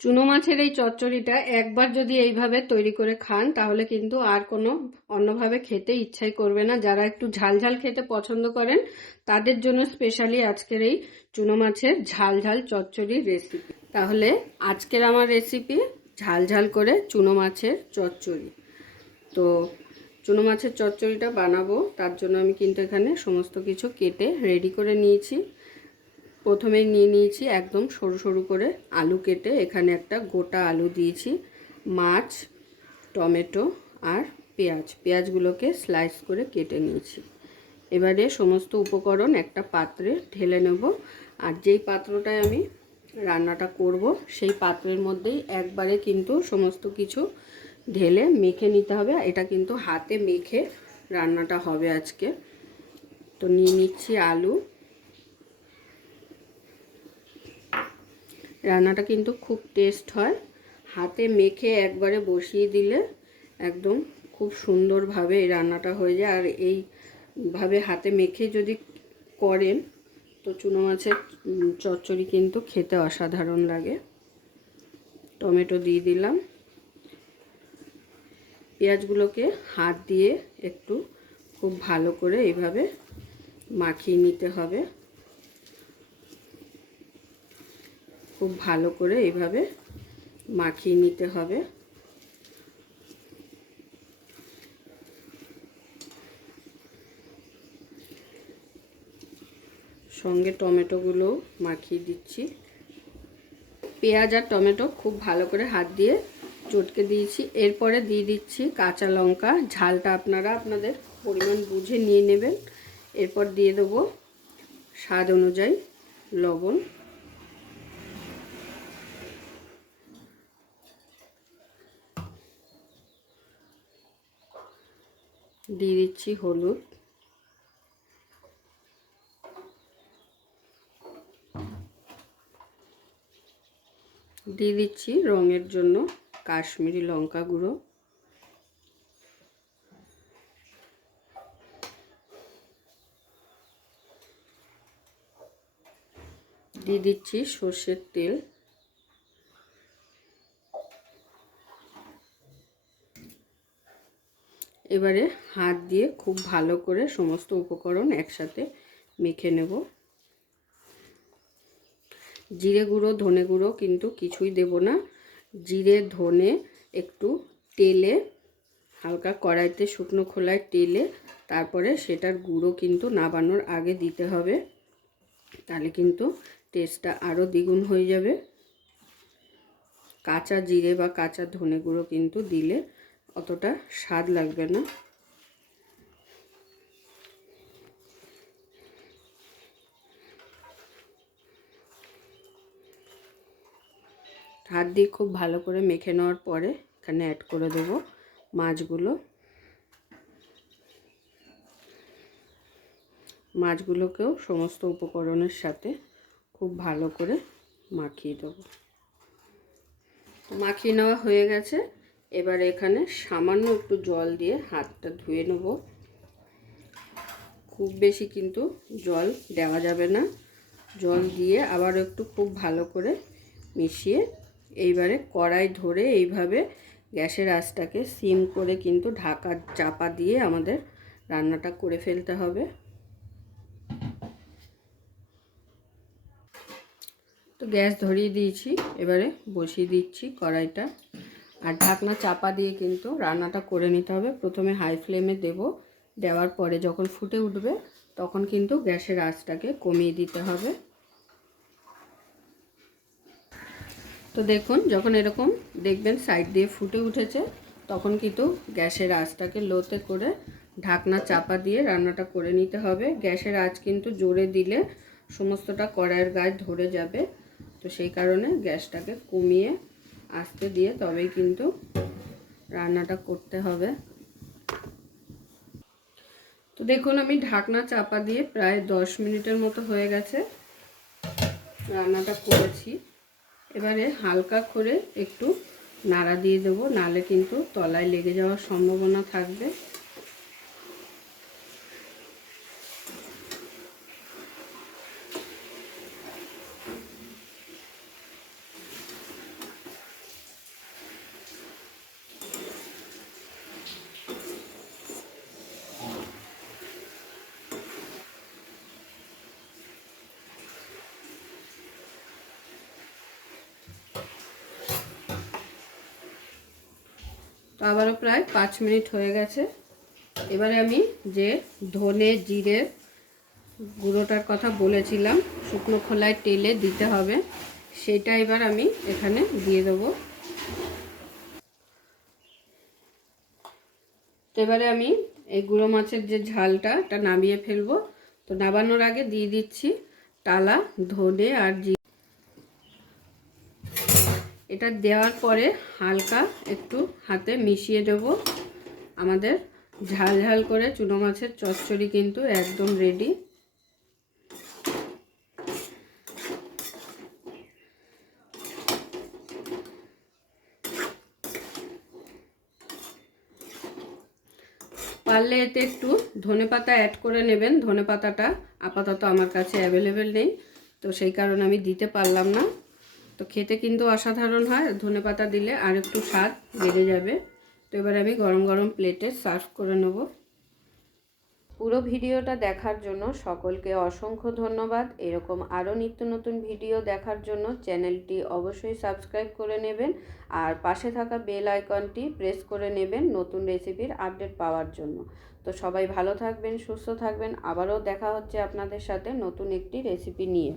চুনো মাছের এই চচ্চড়িটা একবার যদি এইভাবে তৈরি করে খান তাহলে কিন্তু আর কোনো অন্যভাবে খেতে ইচ্ছাই করবে না। যারা একটু ঝাল ঝাল খেতে পছন্দ করেন তাদের জন্য স্পেশালি আজকের এই চুনো মাছের ঝাল ঝাল চচ্চড়ির রেসিপি। তাহলে আজকের আমার রেসিপি ঝাল ঝাল করে চুনো মাছের চচ্চড়ি। তো চুনো মাছের চচ্চড়িটা বানাবো, তার জন্য আমি কিন্তু এখানে সমস্ত কিছু কেটে রেডি করে নিয়েছি। প্রথমেই নিয়ে নিয়েছি একদম সরু সরু করে আলু কেটে, এখানে একটা গোটা আলু দিয়েছি, মাছ, টমেটো আর পেঁয়াজগুলোকে স্লাইস করে কেটে নিয়েছি। এবারে সমস্ত উপকরণ একটা পাত্রে ঢেলে নেব। আর যেই পাত্রটায় আমি রান্নাটা করব সেই পাত্রের মধ্যেই একবারে কিন্তু সমস্ত কিছু ঢেলে মেখে নিতে হবে। এটা কিন্তু হাতে মেখে রান্নাটা হবে আজকে। তো নিয়ে নিচ্ছি আলু। রান্নাটা কিন্তু খুব টেস্ট হয়, হাতে মেখে একবারে বসিয়ে দিলে একদম খুব সুন্দরভাবে এই রান্নাটা হয়ে যায়। আর এইভাবে হাতে মেখে যদি করেন তো চুনো মাছের চচ্চড়ি কিন্তু খেতে অসাধারণ লাগে। টমেটো দিয়ে দিলাম। পেঁয়াজগুলোকে হাত দিয়ে একটু খুব ভালো করে এইভাবে মাখিয়ে নিতে হবে। খুব ভালো করে এইভাবে মাখিয়ে নিতে হবে। সঙ্গে টমেটোগুলোও মাখিয়ে দিচ্ছি। পেঁয়াজ আর টমেটো খুব ভালো করে হাত দিয়ে চটকে দিয়েছি। এরপরে দিয়ে দিচ্ছি কাঁচা লঙ্কা। ঝালটা আপনারা আপনাদের পরিমাণ বুঝে নিয়ে নেবেন। এরপর দিয়ে দেবো স্বাদ অনুযায়ী লবণ। দিয়ে দিচ্ছি হলুদ। দিয়ে দিচ্ছি রঙের জন্য কাশ্মীরি লঙ্কা গুঁড়ো। দিয়ে দিচ্ছি সর্ষের তেল। এবারে হাত দিয়ে খুব ভালো করে সমস্ত উপকরণ একসাথে মেখে নেব। জিরে গুঁড়ো ধনে গুঁড়ো কিন্তু কিছুই দেব না। জিরে ধনে একটু তেলে হালকা কড়াইতে শুকনো খোলায় তেলে তারপরে সেটার গুঁড়ো কিন্তু নাবানোর আগে দিতে হবে, তাহলে কিন্তু টেস্টটা আরও দ্বিগুণ হয়ে যাবে। কাঁচা জিরে বা কাঁচা ধনে গুঁড়ো কিন্তু দিলে অতটা স্বাদ লাগবে না। হাত দিয়ে খুব ভালো করে মেখে নেওয়ার পরে এখানে অ্যাড করে দেব মাছগুলো। মাছগুলোকেও সমস্ত উপকরণের সাথে খুব ভালো করে মাখিয়ে দেবো। মাখিয়ে নেওয়া হয়ে গেছে। এবার এখানে সামান্য একটু জল দিয়ে হাতটা ধুয়ে নেব। খুব বেশি কিন্তু জল দেওয়া যাবে না। জল দিয়ে আবার একটু খুব ভালো করে মিশিয়ে এইবারে কড়াই ধরে এইভাবে গ্যাসের আঁচটাকে সিম করে কিন্তু ঢাকা চাপা দিয়ে আমাদের রান্নাটা করে ফেলতে হবে। তো গ্যাস ধরিয়ে দিয়েছি, এবারে বসিয়ে দিচ্ছি কড়াইটা। আর ঢাকনা চাপা দিয়ে কিন্তু রান্নাটা করে নিতে হবে। প্রথমে হাই ফ্লেমে দেব, দেওয়ার পরে যখন ফুটে উঠবে তখন কিন্তু গ্যাসের আঁচটাকে কমিয়ে দিতে হবে। তো দেখুন যখন এরকম দেখবেন সাইড দিয়ে ফুটে উঠেছে তখন কিন্তু গ্যাসের আঁচটাকে লোতে করে ঢাকনা চাপা দিয়ে রান্নাটা করে নিতে হবে। গ্যাসের আঁচ কিন্তু জোরে দিলে সমস্তটা কড়াইয়ের গায়ে ধরে যাবে। তো সেই কারণে গ্যাসটাকে কমিয়ে আস্তে দিয়ে তবেই কিন্তু রান্নাটা করতে হবে। তো দেখুন আমি ঢাকনা চাপা দিয়ে প্রায় 10 মিনিটের মতো হয়ে গেছে রান্নাটা করেছি। এবারে হালকা করে একটু নাড়া দিয়ে দেবো, নালে কিন্তু তলায় লেগে যাওয়ার সম্ভাবনা থাকবে। তো আবারও প্রায় 5 মিনিট হয়ে গেছে। এবারে আমি যে ধনে জিরে গুঁড়োটার কথা বলেছিলাম শুকনো খোলায় তেলে দিতে হবে, সেটা এবার আমি এখানে দিয়ে দেবো। তো এবারে আমি এই গুঁড়ো মাছের যে ঝালটা এটা নামিয়ে ফেলবো। তো নামানোর আগে দিয়ে দিচ্ছি টালা ধনে আর জিরে। এটা দেওয়ার পরে হালকা একটু হাতে মিশিয়ে দেব। আমাদের ঝাল ঝাল করে চুনো মাছের চচ্চড়ি কিন্তু একদম রেডি। পারলে এতে একটু ধনেপাতা অ্যাড করে নেবেন। ধনেপাতাটা আপাতত আমার কাছে অ্যাভেলেবেল নেই, তো সেই কারণে আমি দিতে পারলাম না। তো খেতে কিন্তু অসাধারণ হয়, ধনেপাতা দিলে আর একটু স্বাদ বেড়ে যাবে। তো এবার আমি গরম গরম প্লেটে সার্ভ করে নেব। পুরো ভিডিওটা দেখার জন্য সকলকে অসংখ্য ধন্যবাদ। এরকম আরও নিত্য নতুন ভিডিও দেখার জন্য চ্যানেলটি অবশ্যই সাবস্ক্রাইব করে নেবেন আর পাশে থাকা বেল আইকনটি প্রেস করে নেবেন নতুন রেসিপির আপডেট পাওয়ার জন্য। তো সবাই ভালো থাকবেন, সুস্থ থাকবেন। আবারও দেখা হচ্ছে আপনাদের সাথে নতুন একটি রেসিপি নিয়ে।